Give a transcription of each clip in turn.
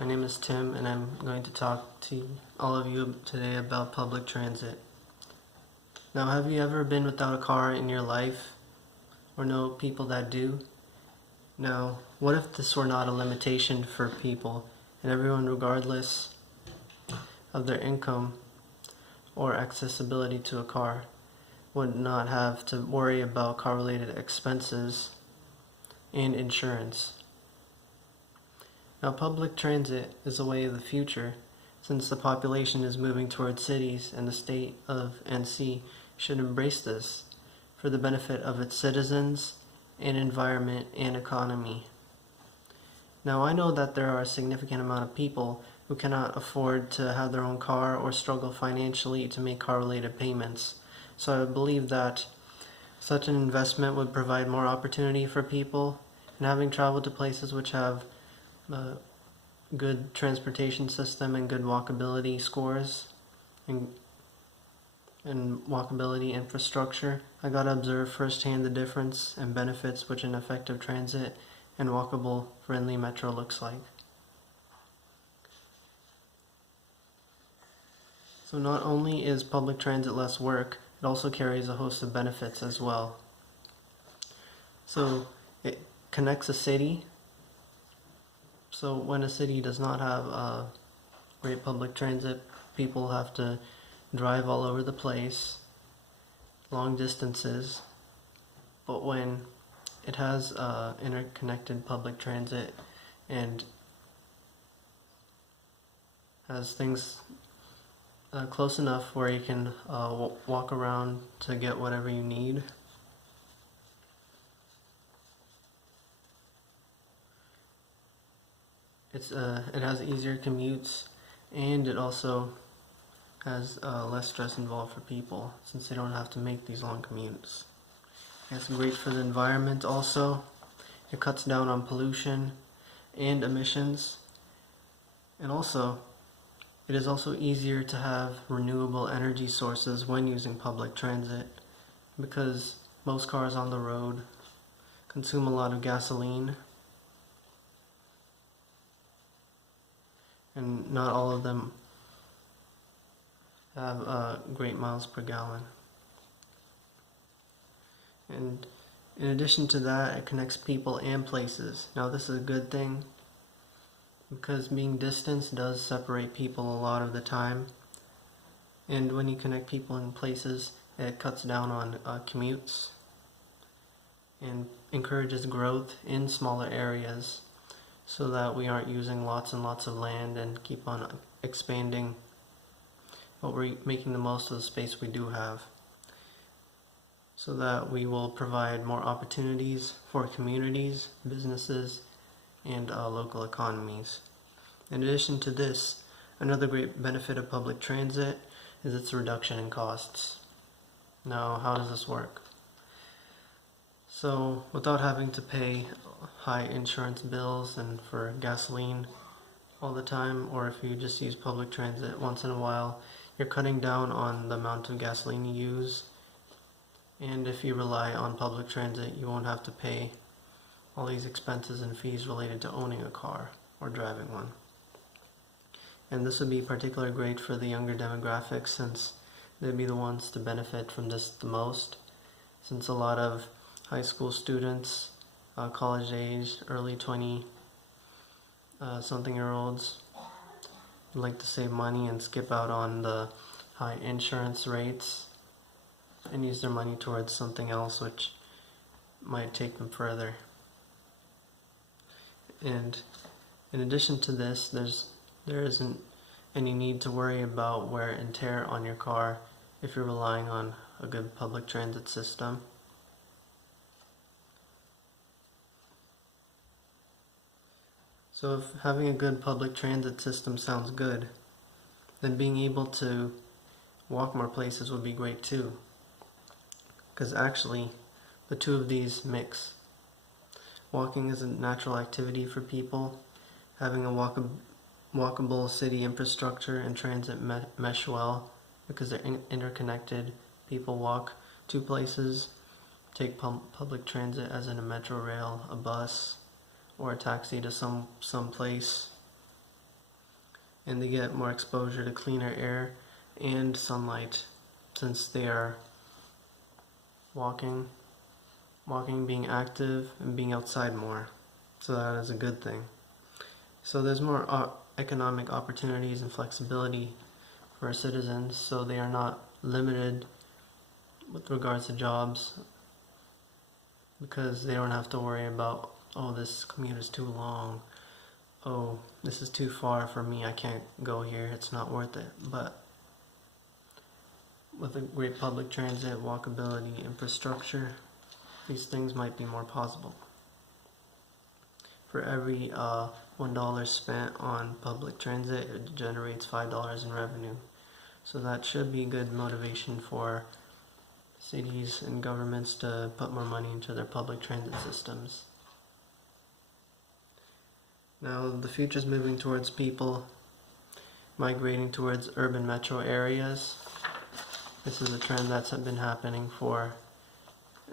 My name is Tim, and I'm going to talk to all of you today about public transit. Now, have you ever been without a car in your life, or know people that do? Now, what if this were not a limitation for people, and everyone, regardless of their income or accessibility to a car, would not have to worry about car-related expenses and insurance? Now, public transit is a way of the future, since the population is moving towards cities, and the state of NC should embrace this for the benefit of its citizens and environment and economy. Now, I know that there are a significant amount of people who cannot afford to have their own car or struggle financially to make car-related payments. So I believe that such an investment would provide more opportunity for people, and having traveled to places which have good transportation system and good walkability scores and walkability infrastructure, I got to observe firsthand the difference and benefits which an effective transit and walkable friendly metro looks like. So not only is public transit less work, it also carries a host of benefits as well. So it connects a city. So when a city does not have great public transit, people have to drive all over the place, long distances. But when it has interconnected public transit and has things close enough where you can walk around to get whatever you need, it has easier commutes, and it also has less stress involved for people since they don't have to make these long commutes. It's great for the environment also. It cuts down on pollution and emissions, and also it is also easier to have renewable energy sources when using public transit, because most cars on the road consume a lot of gasoline, and not all of them have great miles per gallon. And in addition to that, it connects people and places. Now, this is a good thing because being distance does separate people a lot of the time, and when you connect people and places, it cuts down on commutes and encourages growth in smaller areas, so that we aren't using lots and lots of land and keep on expanding, but we're making the most of the space we do have, so that we will provide more opportunities for communities, businesses, and local economies. In addition to this, another great benefit of public transit is its reduction in costs. Now, how does this work? So, without having to pay high insurance bills and for gasoline all the time, or if you just use public transit once in a while, you're cutting down on the amount of gasoline you use. And if you rely on public transit, you won't have to pay all these expenses and fees related to owning a car or driving one. And this would be particularly great for the younger demographics, since they'd be the ones to benefit from this the most, since a lot of high school students, college age, early 20-something-year-olds like to save money and skip out on the high insurance rates and use their money towards something else which might take them further. And in addition to this, there isn't any need to worry about wear and tear on your car if you're relying on a good public transit system. So if having a good public transit system sounds good, then being able to walk more places would be great too. Because actually, the two of these mix. Walking is a natural activity for people. Having a walkable city infrastructure and transit mesh well, because they're interconnected. People walk to places, take public transit as in a metro rail, a bus, or a taxi to some place, and they get more exposure to cleaner air and sunlight since they are walking, being active, and being outside more. So that is a good thing. So there's more economic opportunities and flexibility for our citizens, so they are not limited with regards to jobs, because they don't have to worry about, oh, this commute is too long, oh, this is too far for me, I can't go here, it's not worth it. But with a great public transit, walkability, infrastructure, these things might be more possible. For every $1 spent on public transit, it generates $5 in revenue. So that should be good motivation for cities and governments to put more money into their public transit systems. Now the future is moving towards people migrating towards urban metro areas. This is a trend that's been happening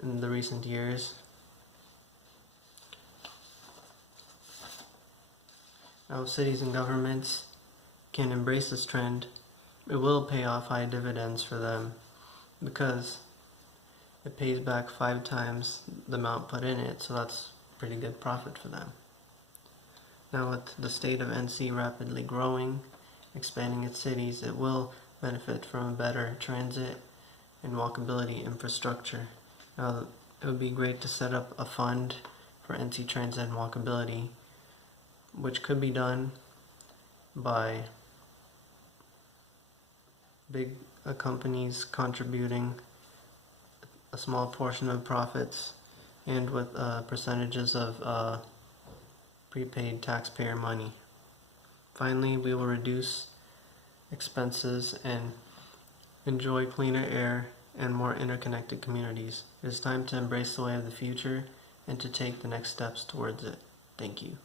in the recent years. Now if cities and governments can embrace this trend, it will pay off high dividends for them, because it pays back 5 times the amount put in it, so that's pretty good profit for them. Now with the state of NC rapidly growing, expanding its cities, it will benefit from a better transit and walkability infrastructure. Now it would be great to set up a fund for NC Transit and walkability, which could be done by big companies contributing a small portion of profits, and with percentages of prepaid taxpayer money. Finally, we will reduce expenses and enjoy cleaner air and more interconnected communities. It is time to embrace the way of the future and to take the next steps towards it. Thank you.